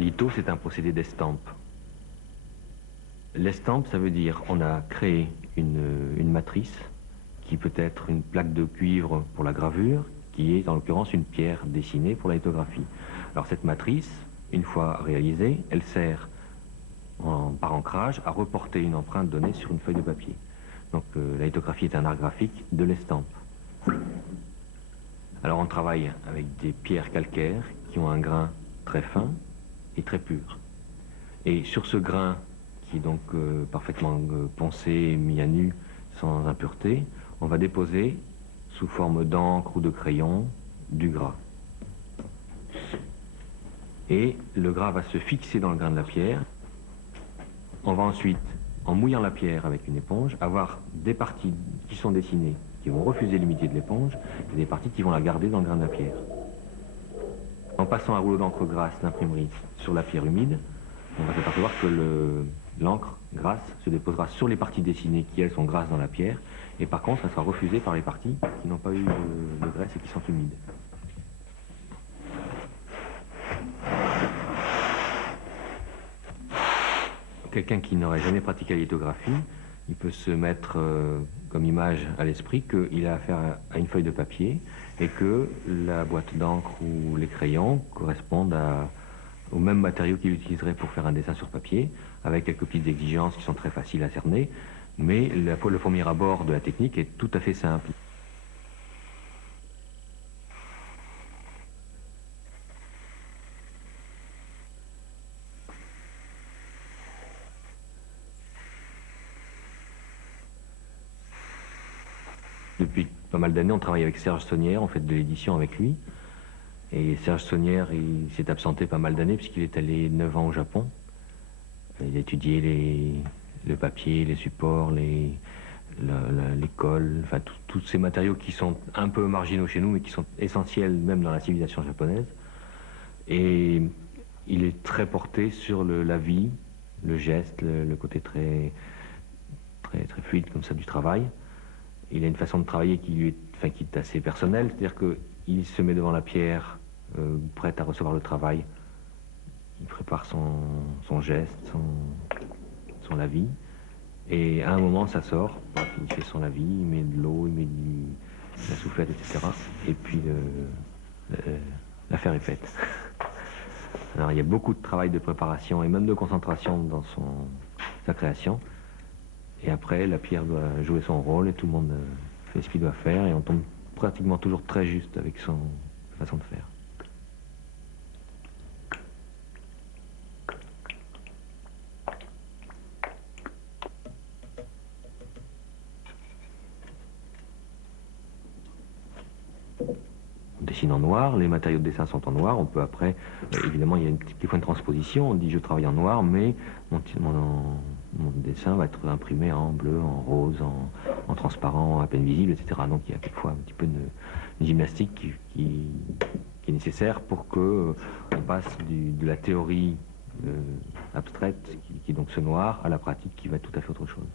litho, c'est un procédé d'estampe. L'estampe, ça veut dire on a créé une matrice qui peut être une plaque de cuivre pour la gravure, qui est en l'occurrence une pierre dessinée pour la lithographie. Alors cette matrice, une fois réalisée, elle sert par ancrage à reporter une empreinte donnée sur une feuille de papier. Donc la lithographie est un art graphique de l'estampe. Alors on travaille avec des pierres calcaires qui ont un grain très fin et très pur. Et sur ce grain, qui est donc parfaitement poncé, mis à nu, sans impureté, on va déposer, sous forme d'encre ou de crayon, du gras. Et le gras va se fixer dans le grain de la pierre. On va ensuite, en mouillant la pierre avec une éponge, avoir des parties qui sont dessinées, qui vont refuser l'humidité de l'éponge, et des parties qui vont la garder dans le grain de la pierre. En passant un rouleau d'encre grasse d'imprimerie sur la pierre humide, on va s'apercevoir que l'encre grasse se déposera sur les parties dessinées qui, elles, sont grasses dans la pierre, et par contre, elle sera refusée par les parties qui n'ont pas eu de graisse et qui sont humides. Quelqu'un qui n'aurait jamais pratiqué la lithographie, il peut se mettre comme image à l'esprit qu'il a affaire à une feuille de papier et que la boîte d'encre ou les crayons correspondent au même matériau qu'il utiliserait pour faire un dessin sur papier, avec quelques petites exigences qui sont très faciles à cerner, mais le premier abord de la technique est tout à fait simple. Depuis pas mal d'années, on travaille avec Serge Saunière, on fait de l'édition avec lui. Et Serge Saunière, il s'est absenté pas mal d'années puisqu'il est allé 9 ans au Japon. Il a étudié le papier, les supports, l'école, enfin tous ces matériaux qui sont un peu marginaux chez nous mais qui sont essentiels même dans la civilisation japonaise. Et il est très porté sur la vie, le geste, le côté très fluide comme ça du travail. Il a une façon de travailler qui est assez personnelle, c'est-à-dire qu'il se met devant la pierre, prêt à recevoir le travail. Il prépare son geste, son lavis. Et à un moment, ça sort, il fait son lavis, il met de l'eau, il met de la soufflette, etc. Et puis l'affaire est faite. Alors il y a beaucoup de travail de préparation et même de concentration dans sa création. Et après, la pierre doit jouer son rôle et tout le monde fait ce qu'il doit faire et on tombe pratiquement toujours très juste avec sa façon de faire. On dessine en noir, les matériaux de dessin sont en noir, on peut après, évidemment il y a quelquefois une transposition, on dit je travaille en noir, mais mon dessin va être imprimé en bleu, en rose, en transparent, à peine visible, etc. Donc il y a quelquefois un petit peu de gymnastique qui est nécessaire pour qu'on passe de la théorie abstraite, qui est donc ce noir, à la pratique qui va être tout à fait autre chose.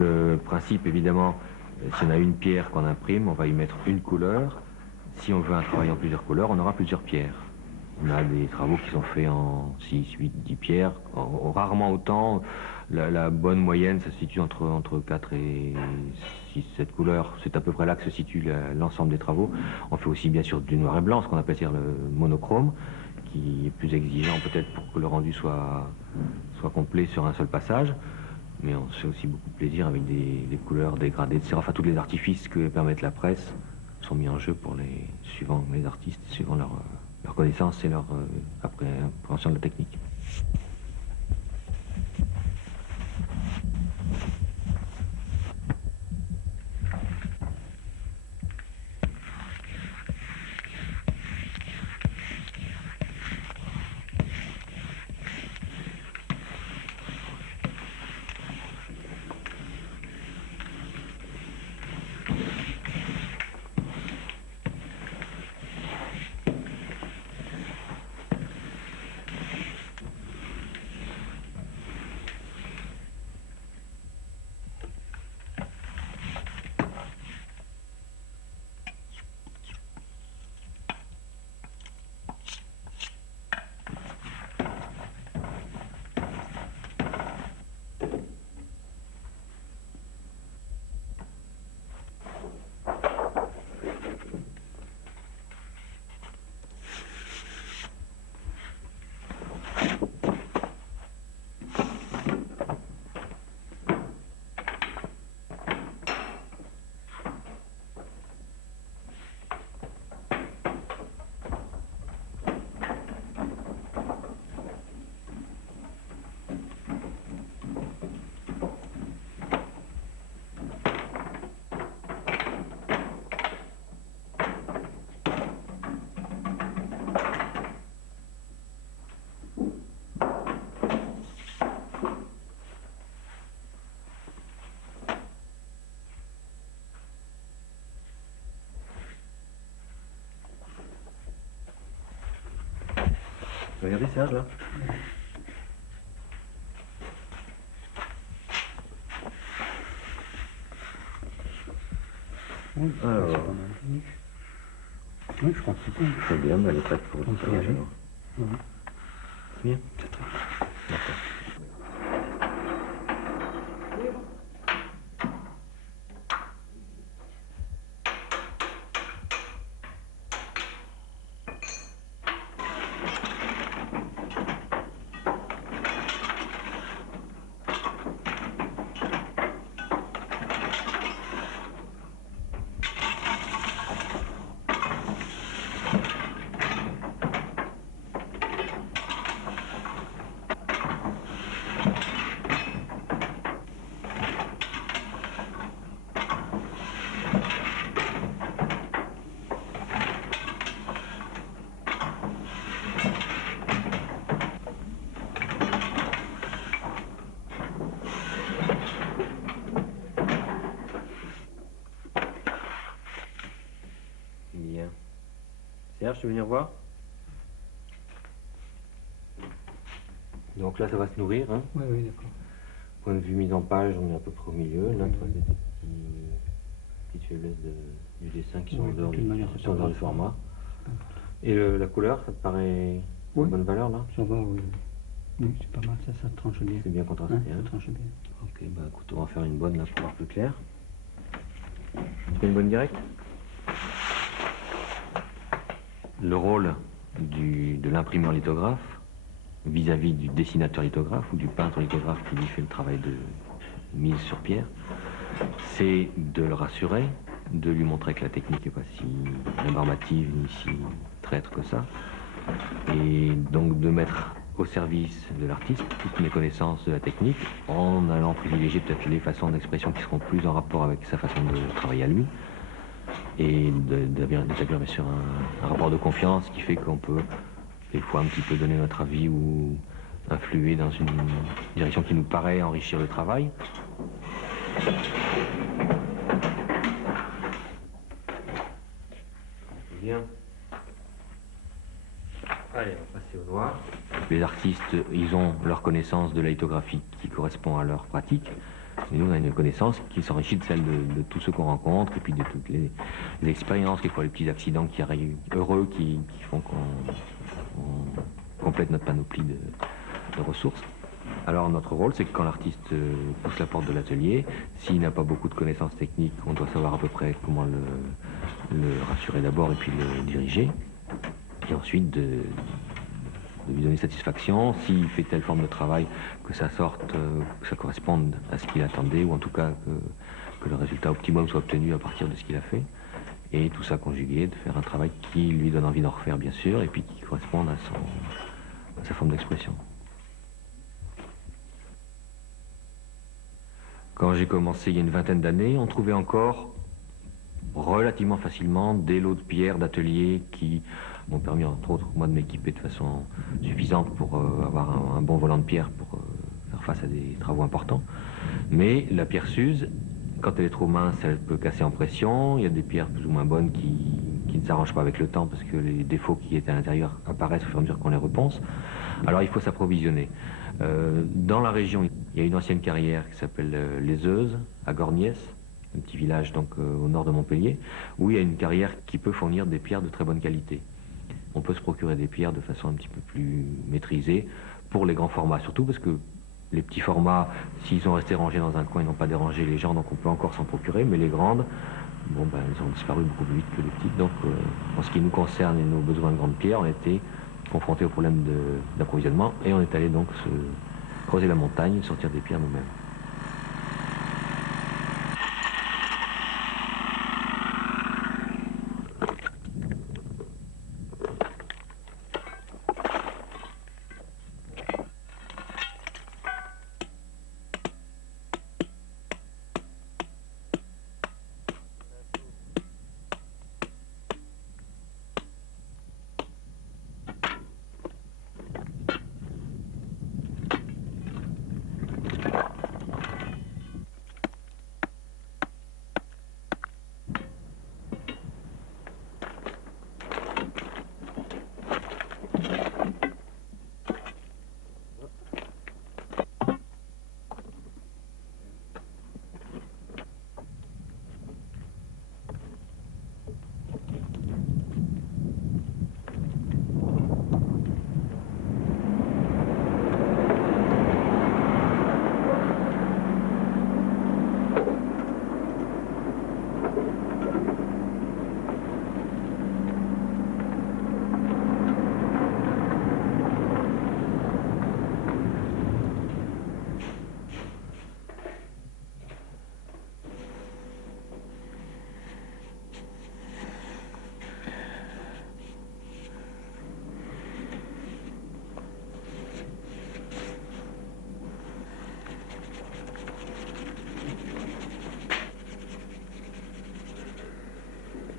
Le principe, évidemment, si on a une pierre qu'on imprime, on va y mettre une couleur. Si on veut un travail en plusieurs couleurs, on aura plusieurs pierres. On a des travaux qui sont faits en 6, 8, 10 pierres, rarement autant. La bonne moyenne, ça se situe entre 4 et 6, 7 couleurs. C'est à peu près là que se situe l'ensemble des travaux. On fait aussi bien sûr du noir et blanc, ce qu'on appelle le monochrome, qui est plus exigeant peut-être pour que le rendu soit complet sur un seul passage. Mais on se fait aussi beaucoup de plaisir avec des couleurs dégradées, etc. Enfin, tous les artifices que permettent la presse sont mis en jeu suivant les artistes, suivant leur connaissance et leur appréhension de la technique. Regardez Serge là. Oui, Alors. c'est pas mal fini. Oui, je crois que c'est bien. Très bien, elle est prête pour On le peut y tirage aller. alors. Oui. Bien. C'est très bien. D'accord. Bien. Serge, tu veux venir voir? Donc là, ça va se nourrir. Hein. Oui, oui, d'accord. Point de vue mise en page, on est à peu près au milieu. Là, Oui, tu vois, oui. des petites faiblesses du dessin qui sont Oui, en dehors de toute du, manière, c'est sont en pas dehors du grave. format. C'est pas important. Et la couleur, ça te paraît Oui. de bonne valeur là? Ça va, oui. Oui, c'est pas mal, ça tranche bien. C'est bien contrasté. Hein, Hein. ça tranche bien. Ok, bah écoute, on va faire une bonne là pour voir plus clair. Tu fais une bonne directe? Le rôle de l'imprimeur lithographe vis-à-vis du dessinateur lithographe ou du peintre lithographe qui lui fait le travail de mise sur pierre, c'est de le rassurer, de lui montrer que la technique n'est pas si rébarbative ni si traître que ça, et donc de mettre au service de l'artiste toutes mes connaissances de la technique en allant privilégier peut-être les façons d'expression qui seront plus en rapport avec sa façon de travailler à lui, et d'établir bien sûr un rapport de confiance qui fait qu'on peut des fois un petit peu donner notre avis ou influer dans une direction qui nous paraît enrichir le travail. Bien. Allez, on va passer au noir. Les artistes, ils ont leur connaissance de la lithographie qui correspond à leur pratique. Et nous, on a une connaissance qui s'enrichit de celle de tous ceux qu'on rencontre et puis de toutes les expériences, quelquefois les petits accidents qui arrivent heureux qui font qu'on complète notre panoplie de ressources. Alors notre rôle, c'est que quand l'artiste pousse la porte de l'atelier, s'il n'a pas beaucoup de connaissances techniques, on doit savoir à peu près comment le rassurer d'abord et puis le diriger. Et ensuite de lui donner satisfaction, s'il fait telle forme de travail, que ça sorte, que ça corresponde à ce qu'il attendait, ou en tout cas que le résultat optimum soit obtenu à partir de ce qu'il a fait. Et tout ça conjugué, de faire un travail qui lui donne envie d'en refaire bien sûr, et puis qui corresponde à sa forme d'expression. Quand j'ai commencé il y a une vingtaine d'années, on trouvait encore relativement facilement des lots de pierres d'atelier qui m'ont permis entre autres moi de m'équiper de façon suffisante pour avoir un bon volant de pierre pour faire face à des travaux importants. Mais la pierre s'use, quand elle est trop mince, elle peut casser en pression. Il y a des pierres plus ou moins bonnes qui ne s'arrangent pas avec le temps parce que les défauts qui étaient à l'intérieur apparaissent au fur et à mesure qu'on les reponce. Alors il faut s'approvisionner. Dans la région, il y a une ancienne carrière qui s'appelle Les Euzes, à Gorgnès, un petit village donc au nord de Montpellier, où il y a une carrière qui peut fournir des pierres de très bonne qualité. On peut se procurer des pierres de façon un petit peu plus maîtrisée pour les grands formats, surtout parce que les petits formats, s'ils sont restés rangés dans un coin, ils n'ont pas dérangé les gens, donc on peut encore s'en procurer, mais les grandes, bon ben, elles ont disparu beaucoup plus vite que les petites, donc en ce qui nous concerne et nos besoins de grandes pierres, on a été confrontés au problème d'approvisionnement et on est allé donc se creuser la montagne et sortir des pierres nous-mêmes.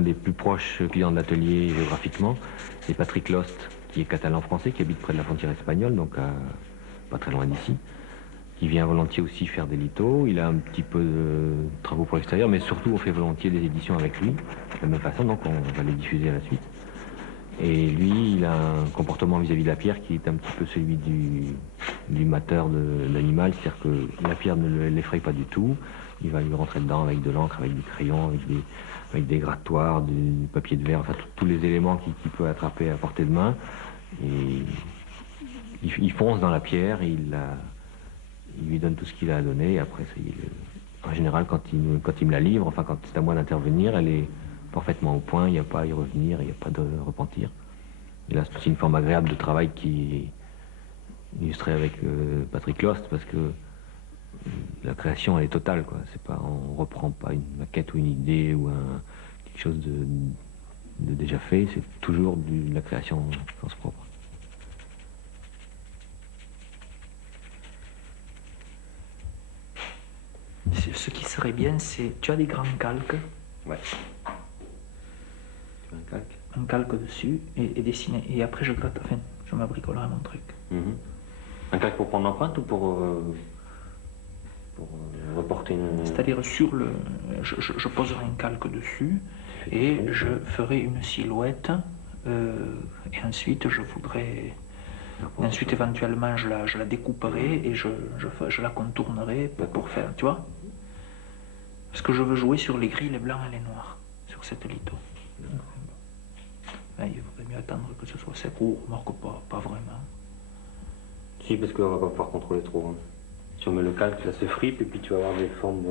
l'un des plus proches clients de l'atelier géographiquement, c'est Patrick Lost, qui est catalan-français, qui habite près de la frontière espagnole, donc pas très loin d'ici, qui vient volontiers aussi faire des lithos. Il a un petit peu de travaux pour l'extérieur, mais surtout on fait volontiers des éditions avec lui, de la même façon, donc on va les diffuser à la suite. Et lui, il a un comportement vis-à-vis de la pierre qui est un petit peu celui du mateur de l'animal, c'est-à-dire que la pierre ne l'effraie pas du tout. Il va lui rentrer dedans avec de l'encre, avec du crayon, avec des grattoirs, du papier de verre, enfin tous les éléments qu'il peut attraper à portée de main. Et il fonce dans la pierre, il lui donne tout ce qu'il a à donner, et après, en général, quand il me la livre, enfin quand c'est à moi d'intervenir, elle est parfaitement au point, il n'y a pas à y revenir, il n'y a pas de repentir. Et là, c'est aussi une forme agréable de travail qui est illustrée avec Patrick Lost, parce que la création, elle est totale, quoi. C'est pas, on reprend pas une maquette ou une idée ou quelque chose de déjà fait, c'est toujours de la création en sens propre. Ce qui serait bien, c'est... Tu as des grands calques? Ouais. Tu veux un calque? Un calque dessus et dessiner. Et après, je gratte, enfin, je m'abricolerai mon truc. Un calque pour prendre l'empreinte ou pour reporter une... C'est-à-dire sur le... Je poserai un calque dessus et je ferai une silhouette et ensuite je voudrais... Ensuite, éventuellement, je la découperai et je la contournerai pour faire, tu vois? Parce que je veux jouer sur les gris, les blancs et les noirs, sur cette litho. Il vaudrait mieux attendre que ce soit sec ou remarque pas vraiment. Si, parce qu'on va pas pouvoir contrôler trop. Hein. Si on met le calque, ça se fripe et puis tu vas avoir des formes...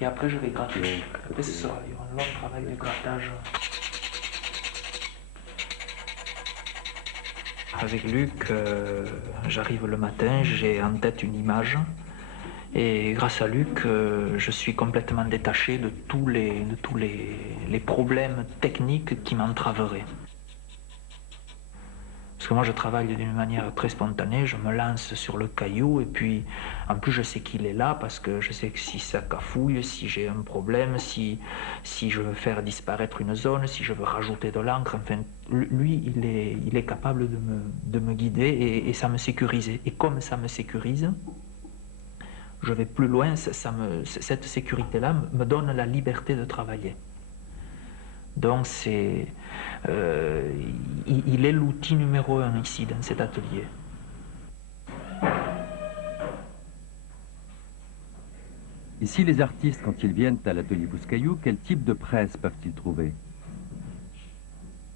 Et après, je vais gratter. Après, il y aura un long travail de grattage. Avec Luc, j'arrive le matin, j'ai en tête une image. Et grâce à Luc, je suis complètement détaché de tous les problèmes techniques qui m'entraveraient. Parce que moi, je travaille d'une manière très spontanée, je me lance sur le caillou, et puis, en plus, je sais qu'il est là, parce que je sais que si ça cafouille, si j'ai un problème, si je veux faire disparaître une zone, si je veux rajouter de l'encre, enfin, lui, il est capable de me guider, et ça me sécurise. Et comme ça me sécurise, je vais plus loin, cette sécurité-là me donne la liberté de travailler. Donc il est l'outil numéro 1 ici, dans cet atelier. Ici, les artistes, quand ils viennent à l'atelier Bouscaillou, quel type de presse peuvent-ils trouver?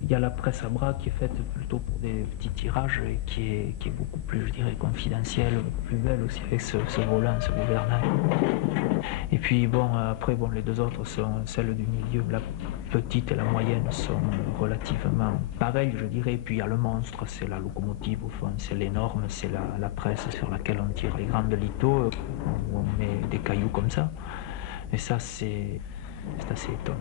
Il y a la presse à bras qui est faite plutôt pour des petits tirages et qui est beaucoup plus, je dirais, confidentielle, beaucoup plus belle aussi avec ce volant, ce gouvernail. Et puis bon, après, bon, les deux autres sont celles du milieu, la petite et la moyenne sont relativement pareilles, je dirais. Et puis il y a le monstre, c'est la locomotive au fond, c'est l'énorme, c'est la presse sur laquelle on tire les grandes lithos, où on met des cailloux comme ça. Et ça, c'est assez étonnant.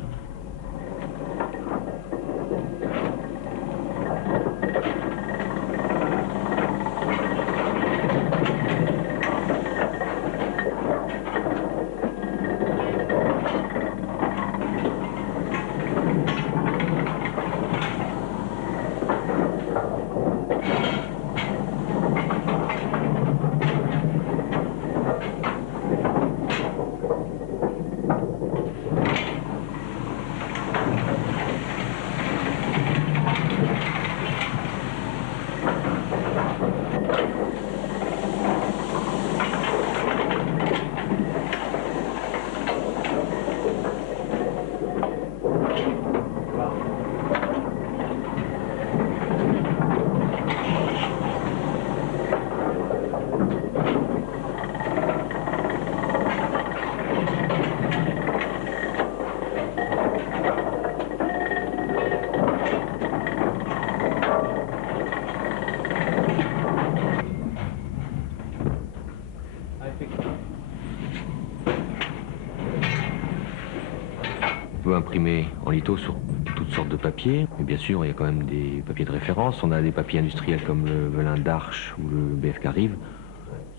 On peut imprimer en litho sur toutes sortes de papiers, mais bien sûr il y a quand même des papiers de référence. On a des papiers industriels comme le velin d'Arche ou le BFK Rive,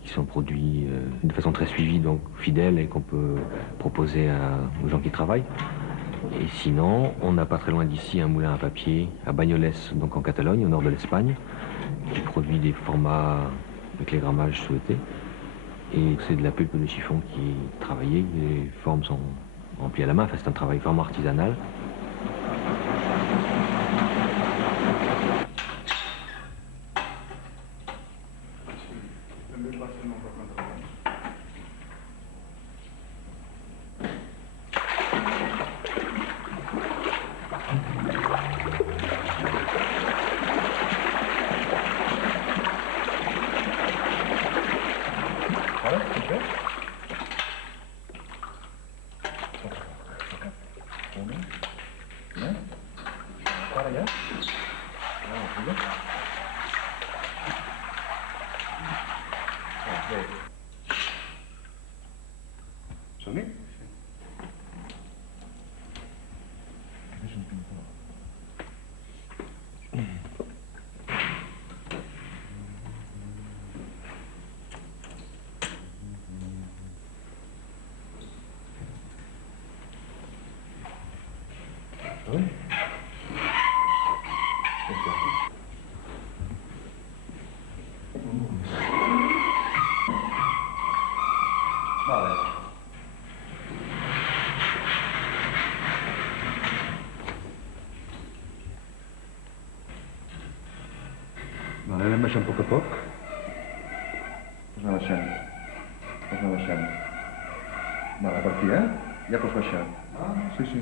qui sont produits de façon très suivie, donc fidèle, et qu'on peut proposer aux gens qui travaillent. Et sinon, on n'a pas très loin d'ici un moulin à papier à Bagnoles, donc en Catalogne, au nord de l'Espagne, qui produit des formats avec les grammages souhaités. Et c'est de la pulpe de chiffon qui est travaillée, les formes sont remplies à la main, enfin, c'est un travail vraiment artisanal. Vale, anem baixant a poc a poc. Pots anar baixant. Pots anar baixant. Vale, per aquí, Ja pots baixar. Sí, sí.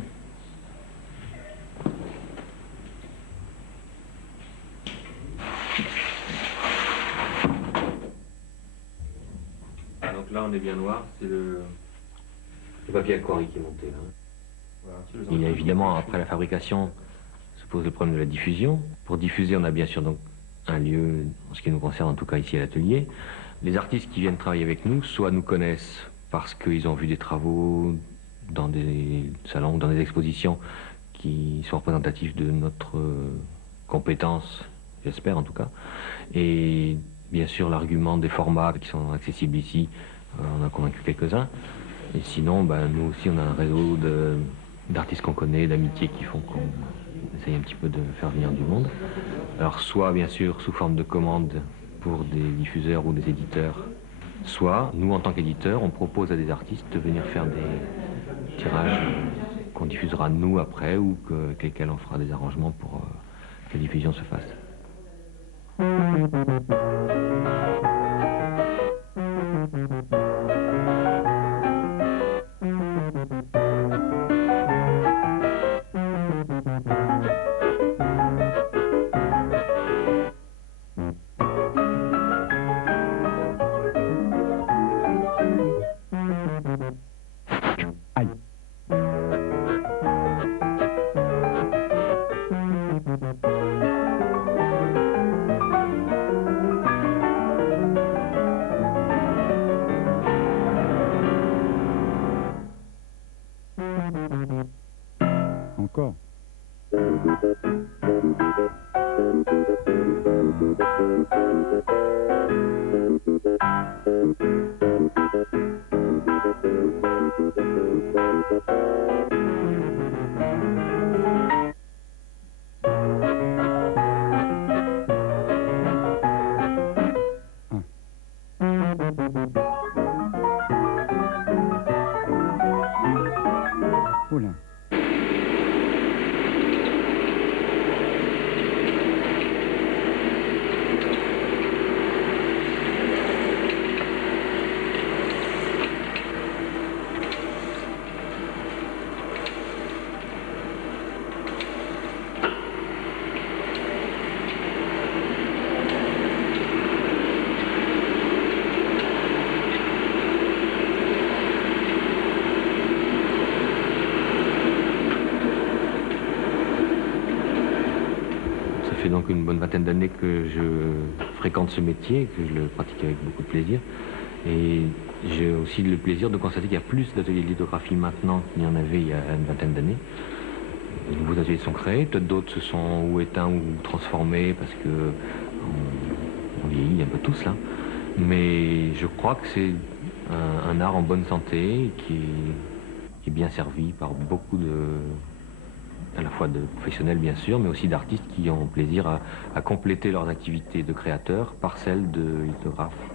Donc là, on est bien noir, c'est le papier aquarelle qui est monté là. Il y a évidemment, après la fabrication, se pose le problème de la diffusion. Pour diffuser, on a bien sûr donc un lieu, en ce qui nous concerne en tout cas ici à l'atelier. Les artistes qui viennent travailler avec nous, soit nous connaissent parce qu'ils ont vu des travaux dans des salons, dans des expositions qui sont représentatifs de notre compétence, j'espère en tout cas. Et bien sûr l'argument des formats qui sont accessibles ici, on a convaincu quelques-uns. Et sinon, nous aussi on a un réseau d'artistes qu'on connaît, d'amitiés qui font qu'on essaye un petit peu de faire venir du monde. Alors soit bien sûr sous forme de commande pour des diffuseurs ou des éditeurs, soit nous en tant qu'éditeurs on propose à des artistes de venir faire des tirages qu'on diffusera nous après ou avec lesquels on fera des arrangements pour que la diffusion se fasse. Encore. Oula. Ça fait donc une bonne vingtaine d'années que je fréquente ce métier, que je le pratique avec beaucoup de plaisir. Et j'ai aussi le plaisir de constater qu'il y a plus d'ateliers de lithographie maintenant qu'il n'y en avait il y a une vingtaine d'années. De nouveaux ateliers sont créés, peut-être d'autres se sont ou éteints ou transformés parce que on vieillit un peu tous là. Mais je crois que c'est un art en bonne santé qui qui est bien servi par beaucoup à la fois de professionnels bien sûr, mais aussi d'artistes qui ont plaisir à compléter leurs activités de créateurs par celles de lithographes.